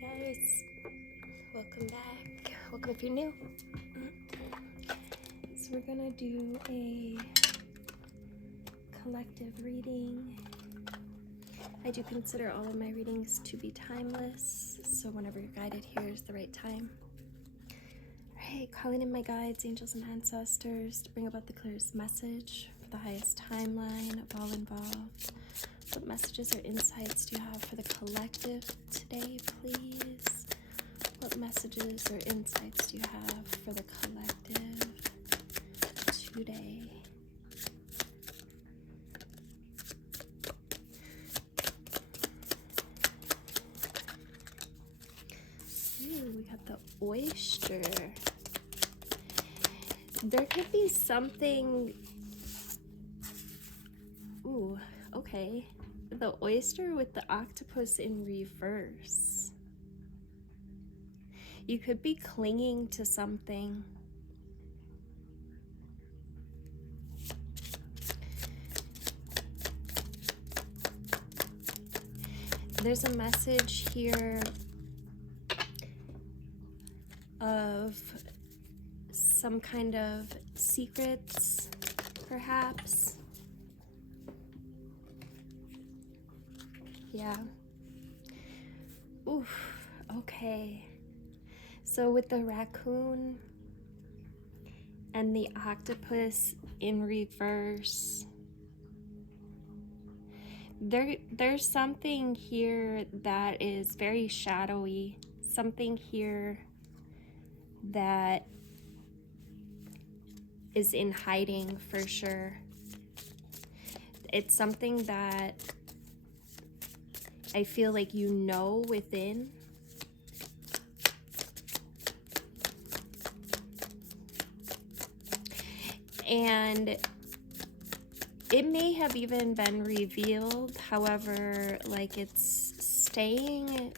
guys, welcome back. Welcome if you're new. So we're gonna do a collective reading. I do consider all of my readings to be timeless, so whenever you're guided here is the right time. Alright, calling in my guides, angels, and ancestors to bring about the clearest message for the highest timeline of all involved. What messages or insights do you have for the collective today, please? What messages or insights do you have for the collective today? Ooh, we got the oyster. There could be something... Ooh, okay. The oyster with the octopus in reverse. You could be clinging to something. There's a message here of some kind of secrets, perhaps. Yeah. Oof, okay. So with the raccoon and the octopus in reverse, there's something here that is very shadowy, something here that is in hiding for sure. It's something that I feel like you know within. And it may have even been revealed, however, like it's staying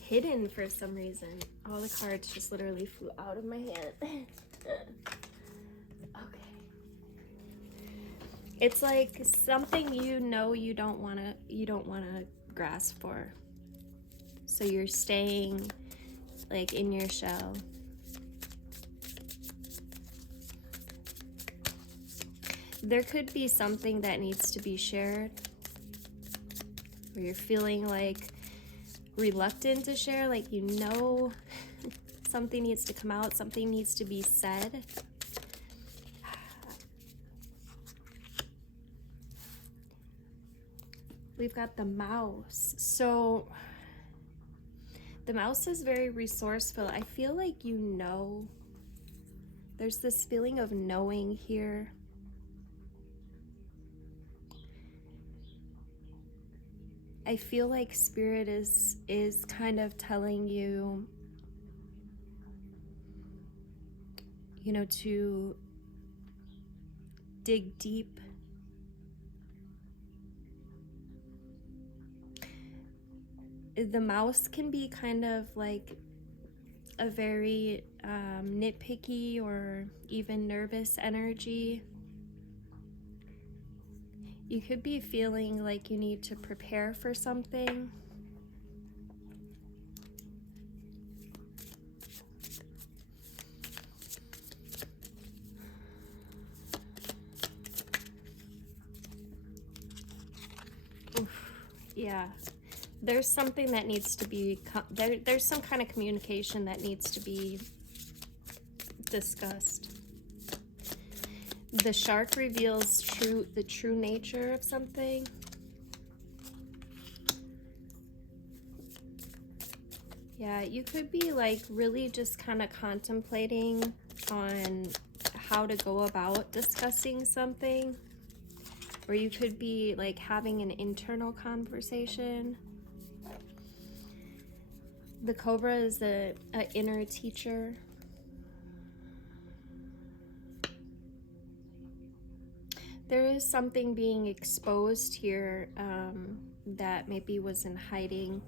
hidden for some reason. All the cards just literally flew out of my hand. Okay. It's like something you know you don't wanna grasp for. So you're staying like in your shell. There could be something that needs to be shared, where you're feeling like reluctant to share, like you know something needs to come out, something needs to be said. We've got the mouse. So the mouse is very resourceful. I feel like you know. There's this feeling of knowing here. I feel like Spirit is kind of telling you, you know, to dig deep. The mouse can be kind of like a very nitpicky or even nervous energy. You could be feeling like you need to prepare for something. Oof, yeah. There's something that needs to be, there's some kind of communication that needs to be discussed. The shark reveals the true nature of something. Yeah, you could be like really just kind of contemplating on how to go about discussing something. Or you could be like having an internal conversation. The cobra is an inner teacher. There is something being exposed here that maybe was in hiding.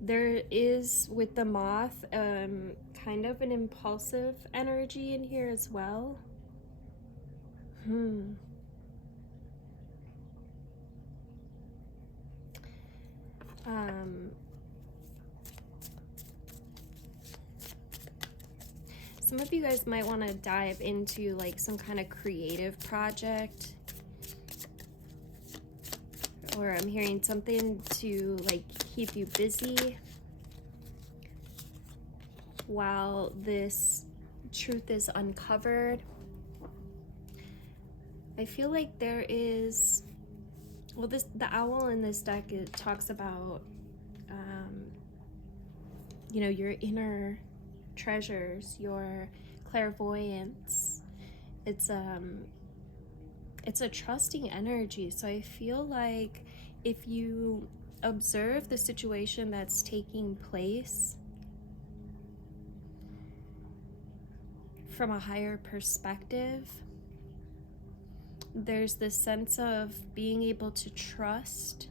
There is, with the moth, kind of an impulsive energy in here as well. Some of you guys might want to dive into like some kind of creative project, or I'm hearing something to like keep you busy while this truth is uncovered. I feel like there is, well, the owl in this deck, it talks about you know, your inner treasures, your clairvoyance. It's a trusting energy. So I feel like if you observe the situation that's taking place from a higher perspective, there's this sense of being able to trust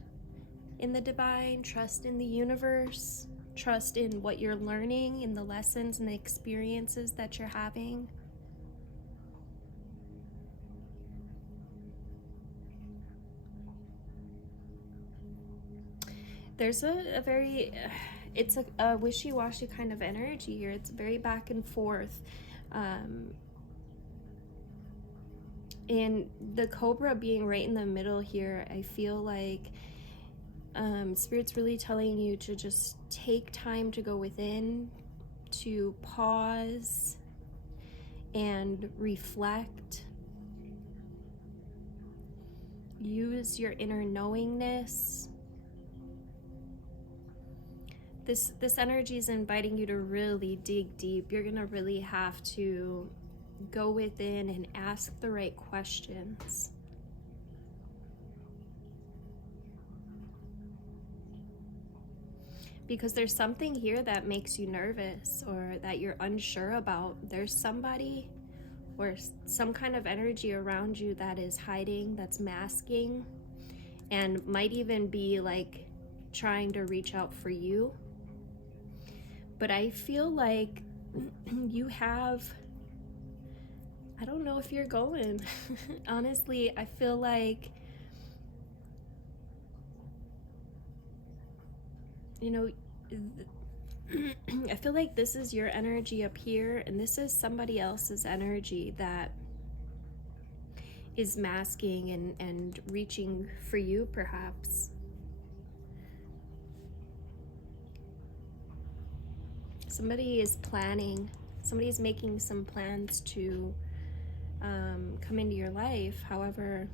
in the divine, trust in the universe, trust in what you're learning, in the lessons and the experiences that you're having. There's a very, it's a wishy-washy kind of energy here. It's very back and forth. And the Cobra being right in the middle here, I feel like Spirit's really telling you to just take time to go within, to pause and reflect. Use your inner knowingness. This energy is inviting you to really dig deep. You're gonna really have to go within and ask the right questions. Because there's something here that makes you nervous or that you're unsure about. There's somebody or some kind of energy around you that is hiding, that's masking, and might even be like trying to reach out for you. But I feel like you have, I don't know if you're going. Honestly, I feel like, you know, I feel like this is your energy up here, and this is somebody else's energy that is masking and reaching for you, perhaps. Somebody is planning, somebody's making some plans to come into your life. However,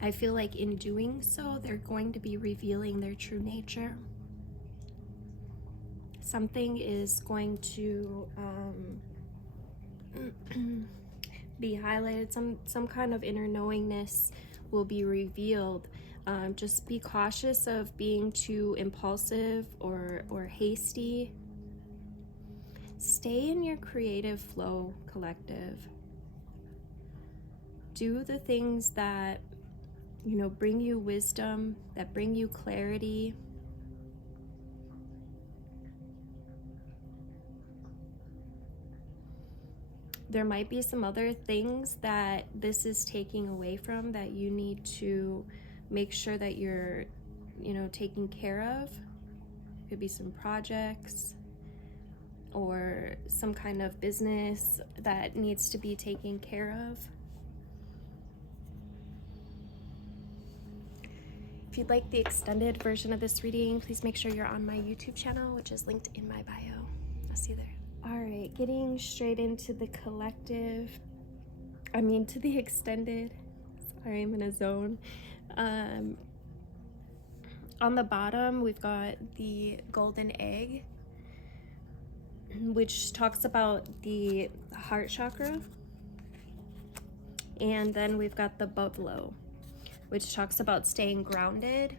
I feel like in doing so, they're going to be revealing their true nature. Something is going to be highlighted. Some kind of inner knowingness will be revealed. Just be cautious of being too impulsive or hasty. Stay in your creative flow, collective. Do the things that, you know, bring you wisdom, that bring you clarity. There might be some other things that this is taking away from that you need to make sure that you're, you know, taking care of. Could be some projects or some kind of business that needs to be taken care of. If you'd like the extended version of this reading, please make sure you're on my YouTube channel, which is linked in my bio. I'll see you there. All right, getting straight into the collective, to the extended. Sorry, I'm in a zone. On the bottom, we've got the golden egg, which talks about the heart chakra. And then we've got the buffalo, which talks about staying grounded,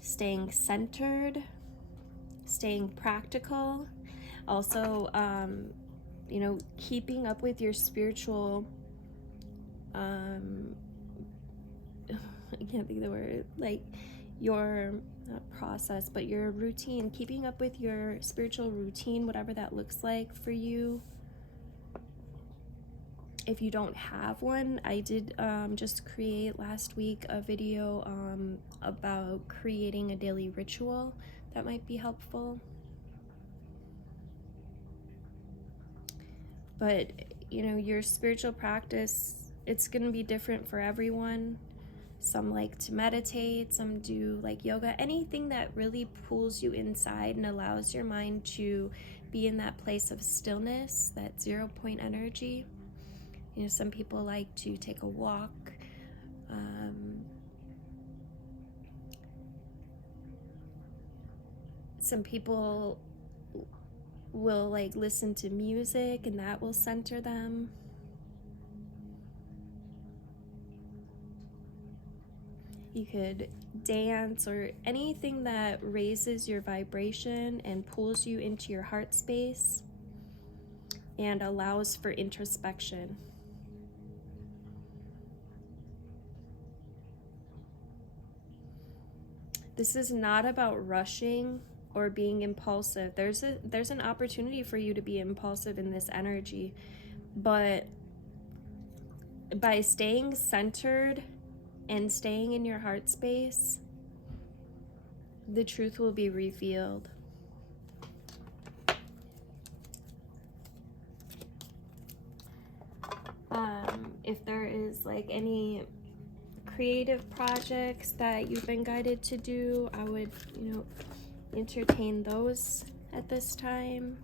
staying centered, staying practical. Also, you know, keeping up with your spiritual, I can't think of the word, like your not process, but your routine, keeping up with your spiritual routine, whatever that looks like for you. If you don't have one, I did just create last week a video about creating a daily ritual that might be helpful. But, you know, your spiritual practice, it's going to be different for everyone. Some like to meditate, some do like yoga, anything that really pulls you inside and allows your mind to be in that place of stillness, that 0 point energy. You know, some people like to take a walk. Some people will like listen to music and that will center them. You could dance or anything that raises your vibration and pulls you into your heart space and allows for introspection. This is not about rushing or being impulsive. There's an opportunity for you to be impulsive in this energy, but by staying centered and staying in your heart space, the truth will be revealed. If there is like any creative projects that you've been guided to do, I would, you know, entertain those at this time.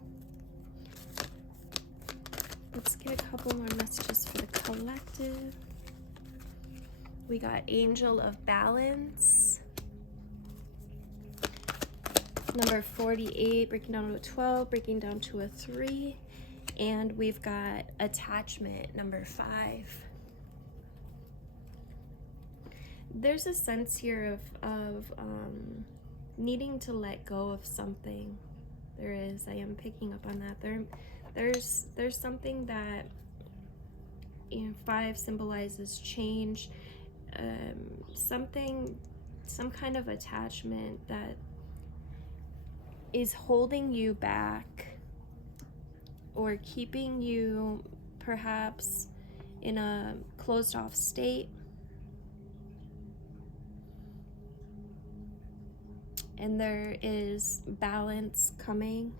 Let's get a couple more messages for the collective. We got Angel of Balance, number 48, breaking down to a 12, breaking down to a 3, and we've got Attachment, number 5. There's a sense here of needing to let go of something. There is. I am picking up on that. There's something that, you know, 5 symbolizes change. Some kind of attachment that is holding you back or keeping you perhaps in a closed off state. And there is balance coming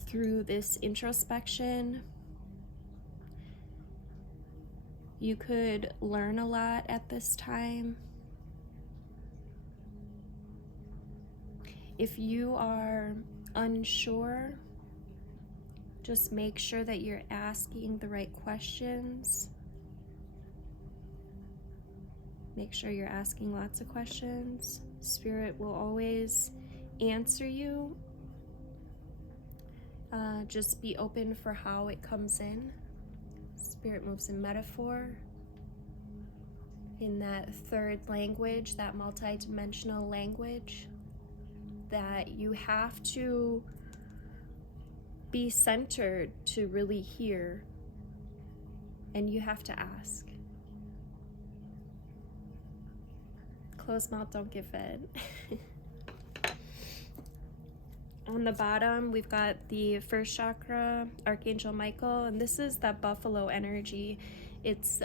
through this introspection. You could learn a lot at this time. If you are unsure, just make sure that you're asking the right questions. Make sure you're asking lots of questions. Spirit will always answer you. Just be open for how it comes in. Spirit moves in metaphor, in that third language, that multi-dimensional language that you have to be centered to really hear, and you have to ask. Closed mouth don't get fed. On the bottom, we've got the first chakra, Archangel Michael, and this is that buffalo energy. It's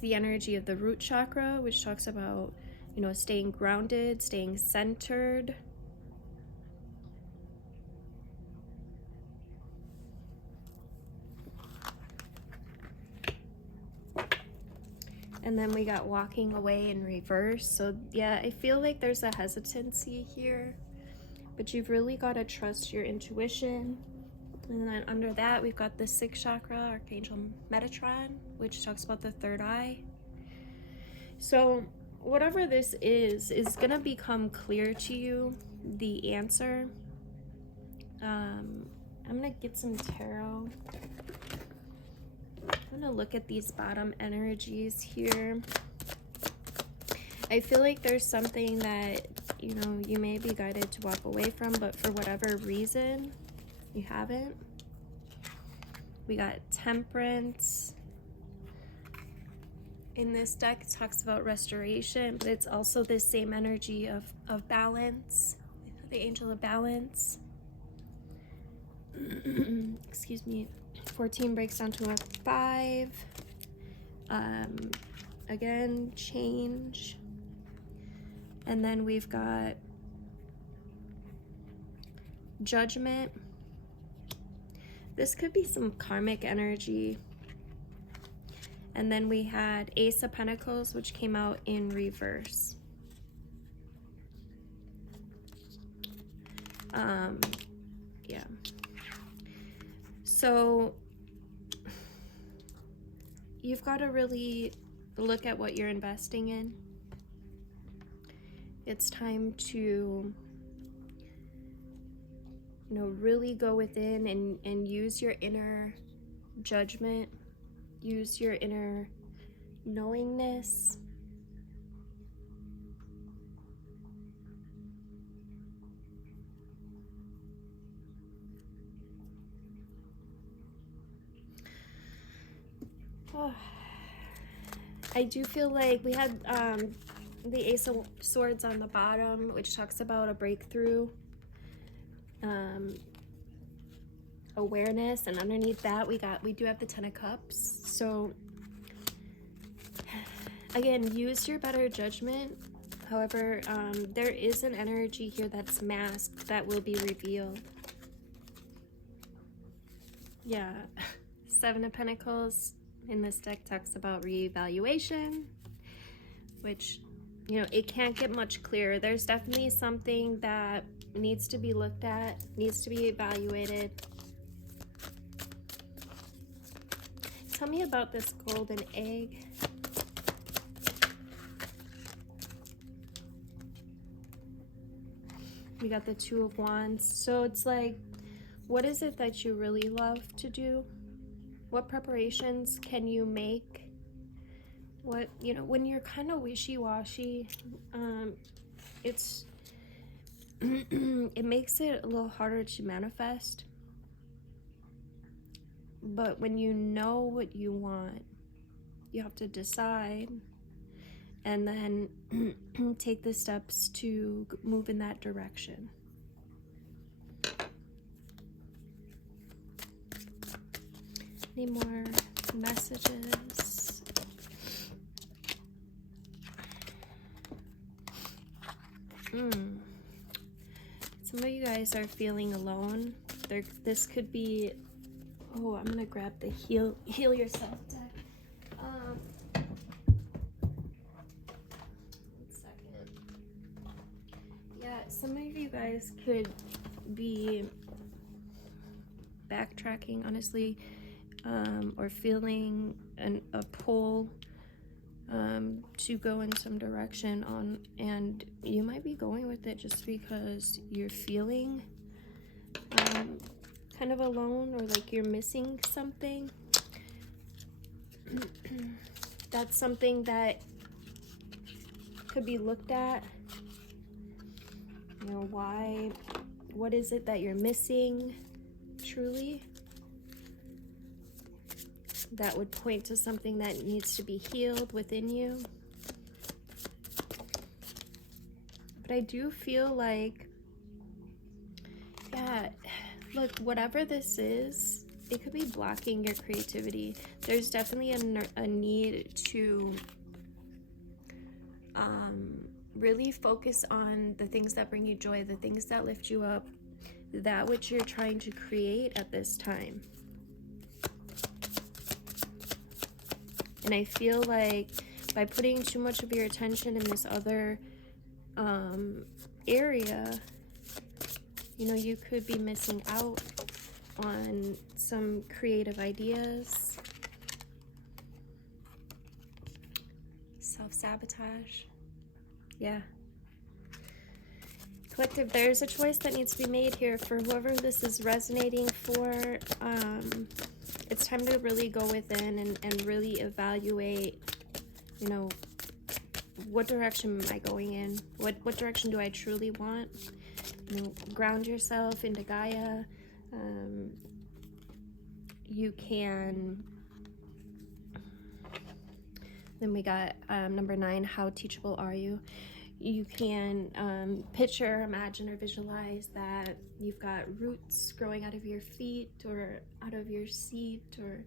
the energy of the root chakra, which talks about, you know, staying grounded, staying centered. And then we got walking away in reverse. So yeah, I feel like there's a hesitancy here, but you've really got to trust your intuition. And then under that, we've got the sixth chakra, Archangel Metatron, which talks about the third eye. So whatever this is gonna become clear to you, the answer. I'm gonna get some tarot. I'm gonna look at these bottom energies here. I feel like there's something that, you know, you may be guided to walk away from, but for whatever reason, you haven't. We got Temperance. In this deck, it talks about restoration, but it's also this same energy of balance, the Angel of Balance. excuse me, 14 breaks down to a 5. Again, change. And then we've got judgment. This could be some karmic energy. And then we had Ace of Pentacles, which came out in reverse. Yeah. So you've got to really look at what you're investing in. It's time to, really go within and use your inner judgment, use your inner knowingness. Oh, I do feel like we had the Ace of Swords on the bottom, which talks about a breakthrough, awareness, and underneath that we do have the 10 of Cups. So again, use your better judgment. However, there is an energy here that's masked that will be revealed. Yeah. 7 of Pentacles in this deck talks about reevaluation, which, it can't get much clearer. There's definitely something that needs to be looked at, needs to be evaluated. Tell me about this golden egg. We got the 2 of Wands. So it's like, what is it that you really love to do? What preparations can you make? What, when you're kind of wishy-washy, it's it makes it a little harder to manifest. But when you know what you want, you have to decide and then take the steps to move in that direction. Any more messages? Some of you guys are feeling alone. This could be, oh, I'm gonna grab the heal yourself deck. One second. Yeah, some of you guys could be backtracking, honestly, or feeling a pull to go in some direction and you might be going with it just because you're feeling kind of alone, or like you're missing something. That's something that could be looked at. What is it that you're missing truly? That would point to something that needs to be healed within you. But I do feel like, yeah, look, whatever this is, it could be blocking your creativity. There's definitely a need to really focus on the things that bring you joy, the things that lift you up, that which you're trying to create at this time. And I feel like by putting too much of your attention in this other area, you could be missing out on some creative ideas. Self-sabotage. Yeah. Collective, there's a choice that needs to be made here for whoever this is resonating for. It's time to really go within and really evaluate, what direction am I going in? What direction do I truly want? Ground yourself into Gaia. You can. Then we got number 9, how teachable are you? You can picture, imagine, or visualize that you've got roots growing out of your feet or out of your seat or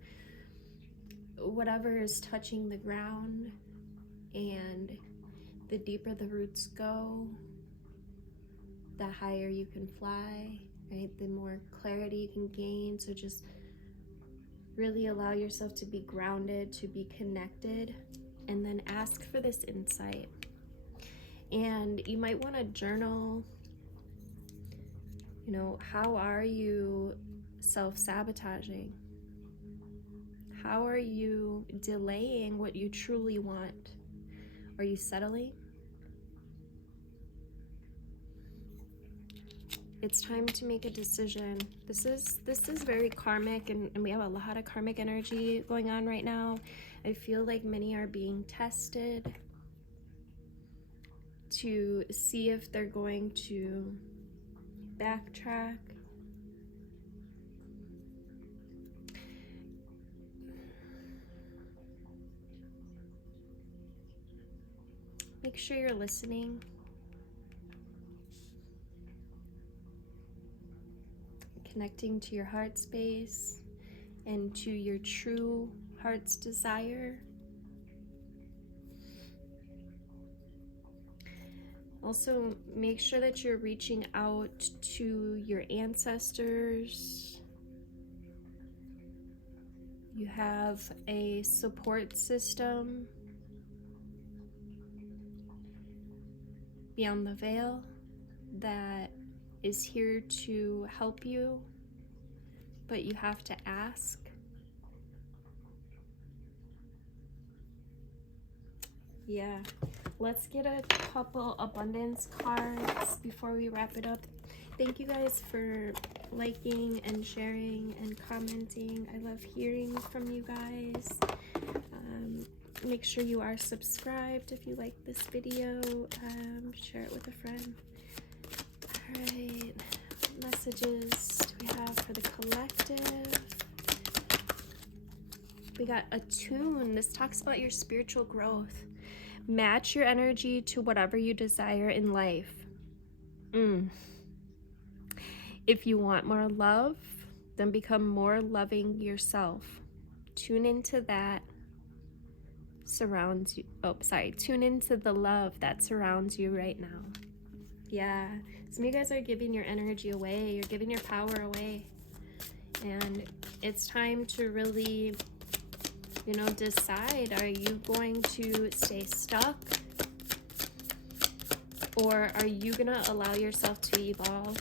whatever is touching the ground. And the deeper the roots go, the higher you can fly, right? The more clarity you can gain. So just really allow yourself to be grounded, to be connected, and then ask for this insight. And you might want to journal, you know, how are you self-sabotaging? How are you delaying what you truly want? Are you settling? It's time to make a decision. This is very karmic, and we have a lot of karmic energy going on right now. I feel like many are being tested to see if they're going to backtrack. Make sure you're listening. Connecting to your heart space and to your true heart's desire. Also, make sure that you're reaching out to your ancestors. You have a support system beyond the veil that is here to help you, but you have to ask. Yeah, let's get a couple abundance cards before we wrap it up. Thank you guys for liking and sharing and commenting. I love hearing from you guys. Make sure you are subscribed if you like this video. Share it with a friend. Alright, messages do we have for the collective? We got Attune. This talks about your spiritual growth. Match your energy to whatever you desire in life. If you want more love, then become more loving yourself. Tune into that surrounds you. Tune into the love that surrounds you right now. Yeah, some of you guys are giving your energy away. You're giving your power away. And it's time to really, you know, decide, are you going to stay stuck? Or are you gonna allow yourself to evolve?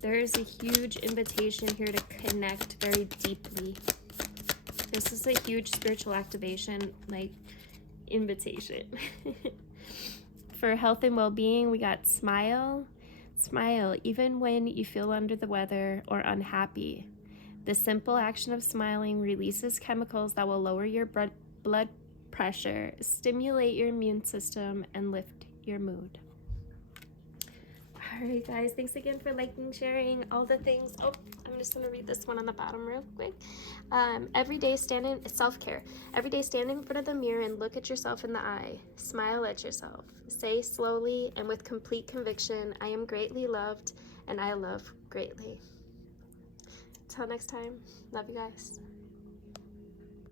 There is a huge invitation here to connect very deeply. This is a huge spiritual activation, like invitation. For health and well-being, we got smile. Smile even when you feel under the weather or unhappy. The simple action of smiling releases chemicals that will lower your blood pressure, stimulate your immune system, and lift your mood. All right, guys, thanks again for liking, sharing, all the things. Oh, I'm just gonna read this one on the bottom real quick. Every day stand in self-care. Every day stand in front of the mirror and look at yourself in the eye. Smile at yourself. Say slowly and with complete conviction, I am greatly loved and I love greatly. Till next time, love you guys.